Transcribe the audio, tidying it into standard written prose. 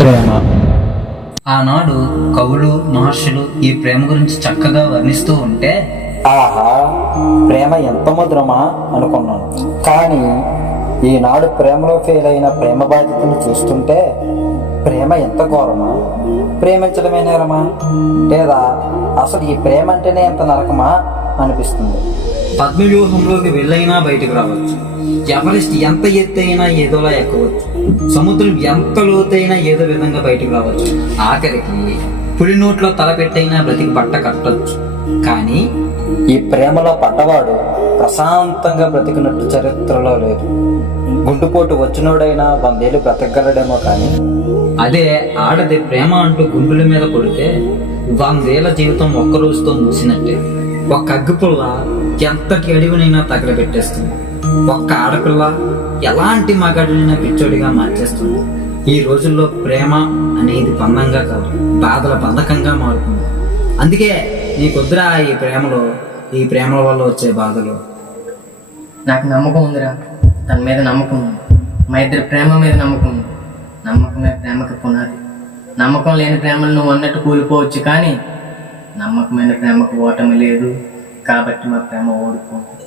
ప్రేమ. ఆనాడు కవులు మహర్షులు ఈ ప్రేమ గురించి చక్కగా వర్ణిస్తూ ఉంటే ఆహా, ప్రేమ ఎంత మధురమా అనుకున్నాను. కానీ ఈనాడు ప్రేమలో ఫెయిల్ అయిన ప్రేమ బాధ్యతను చూస్తుంటే ప్రేమ ఎంత ఘోరమా, ప్రేమించడమే నేరమా, లేదా అసలు ఈ ప్రేమ అంటేనే ఎంత నరకమా అనిపిస్తుంది. పద్మవ్యూహంలోకి వెళ్ళైనా బయటకు రావచ్చు, ఎవరెస్ట్ ఎంత ఎత్తైనా ఏదోలా ఎక్కవచ్చు, సముద్రం ఎంత లోతైనా ఏదో విధంగా బయటకు రావచ్చు, ఆఖరికి పులి నోట్లో తలపెట్టైనా బ్రతికి బట్ట కట్టవచ్చు. కానీ ఈ ప్రేమలో పడ్డవాడు ప్రశాంతంగా బ్రతికినట్టు చరిత్రలో లేదు. గుండుపోటు వచ్చినోడైనా 100 ఏళ్ళు బ్రతకగలడేమో, కానీ అదే ఆడది ప్రేమ అంటూ గుండెల మీద కొడితే 100 ఏళ్ల జీవితం ఒక్క రోజుతో ముగిసినట్టే. ఒక్క అగ్గిపుల్ల ఎంతటి అడివినైనా తగలబెట్టేస్తుంది. ఒక్క ఆడపిల్ల ఎలాంటి మగాడినైనా పిచ్చోడిగా మార్చేస్తుంది. ఈ రోజుల్లో ప్రేమ అనేది బంధంగా కాదు, బాధల బంధకంగా మారుతుంది. అందుకే నీకొద్దురా ఈ ప్రేమల వల్ల వచ్చే బాధలు. నాకు నమ్మకం ఉందిరా, తన మీద నమ్మకం ఉంది. మా ఇద్దరి ప్రేమ మీద నమ్మకం ఉంది. నమ్మకమే ప్రేమకి పునాది. నమ్మకం లేని ప్రేమలు నువ్వు అన్నట్టు కూలిపోవచ్చు, కానీ నమ్మకమైన ప్రేమకు ఓటమి లేదు. కాబట్టి మా ప్రేమ ఓడిపోతుంది.